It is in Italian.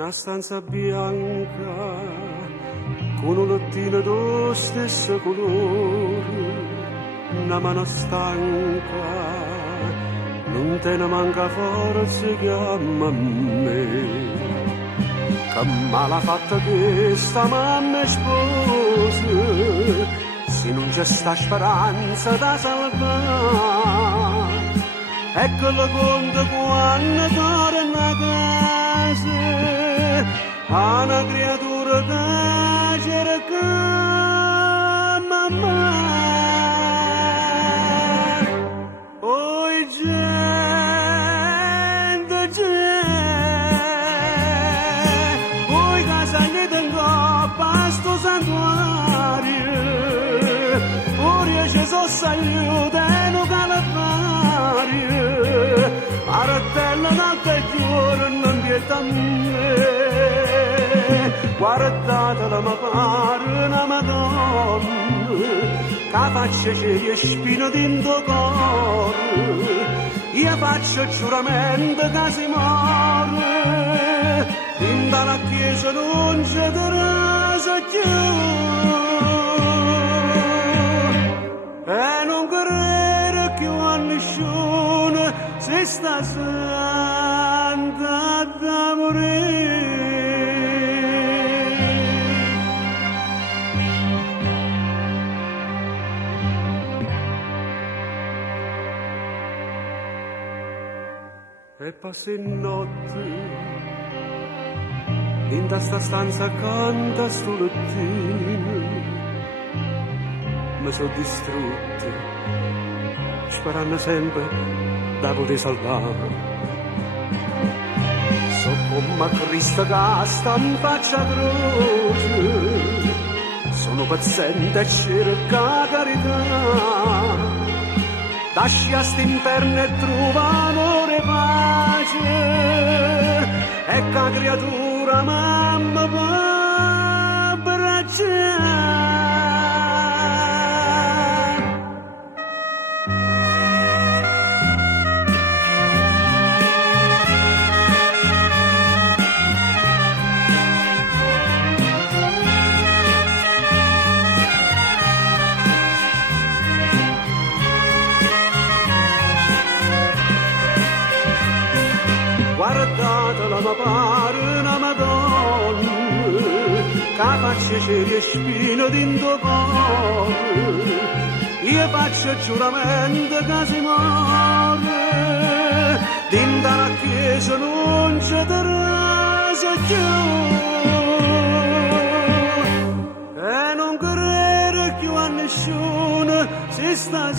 Una stanza bianca con un lettino dello stesso colore, una mano stanca, non te ne manca forza che chiama me. Che male fatta che sta mamma sposa, se non c'è sta speranza da salvare. Ecco la conta quando torna a casa, a una creatura da cercare mamma. Oi gente, oi casagli d'ingoppa a sto santuario, ora ci sono saluti e non calavario. Artella notte e giorno in pietà a me, guardatela mi pare una madonna, che faccia c'è spino dentro cuore, io faccio giuramento che si muore, in dalla chiesa non c'è terasa più, e non credere più a nessuno, se sta santa da morire. E passa in notte, in sta stanza canta sto lettino, mi sono distrutto, sperando sempre da poter salvare. So come Cristo che sta in faccia croce, sono paziente e cerca carità, lasci a st'inferno e trova amore e pace, e che creatura mamma va abbracciare. Guardatela mi pare una madonna, che faccia c'è spino dentro cuore, io faccio giuramento che si muore, dentro la chiesa non c'è terasa più, e non credere più a nessuno, se sta